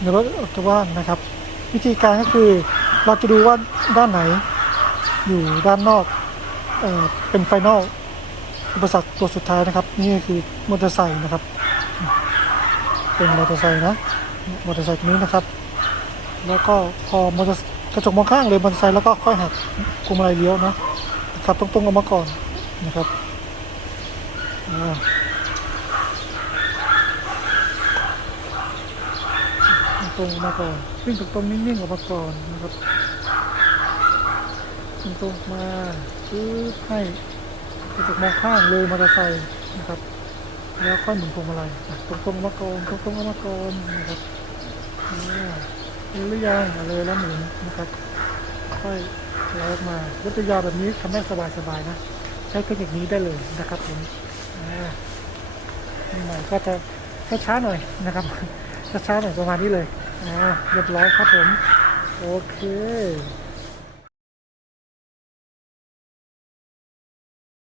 ในรถออกจากบ้านนะครับ วิธีการก็คือเราจะดูว่าด้านไหนอยู่ด้านนอกเอเป็นไฟนอลอุปสรรคตัวสุดท้ายนะครับ นี่คือมอเตอร์ไซค์นะครับ เป็นมอเตอร์ไซค์นะมอเตอร์ไซค์ตัวนี้นะครับ แล้วก็พอมอเตอร์กระจกมองข้างเลยมอเตอร์ไซค์แล้วก็ค่อยหักกุมอะไรเลี้ยวนะนะครับตรงๆออกมาก่อนนะครับอ่า ตรงมาก่อนวิ่งตรงๆนิ่งๆออกมาก่อนนะครับตรงมาซื้อให้กระจกมองข้างเลยมอเตอร์ไซค์นะครับ แล้วค่อยหมุนพวงมาลัยอะตรงๆมาก่อนตรงๆออกมาก่อนนะครับหรือยังเอาเลยแล้วหมุนนะครับ ค่อยลออกมายกตัวยาวแบบนี้ทำให้สบายๆนะ ใช้เทคนิคนี้ได้เลยนะครับผมอ่านี่หน่อยก็จะช้าๆหน่อยนะครับช้าๆหน่อยประมาณนี้เลย อ่าเรียบร้อยครับผม โอเค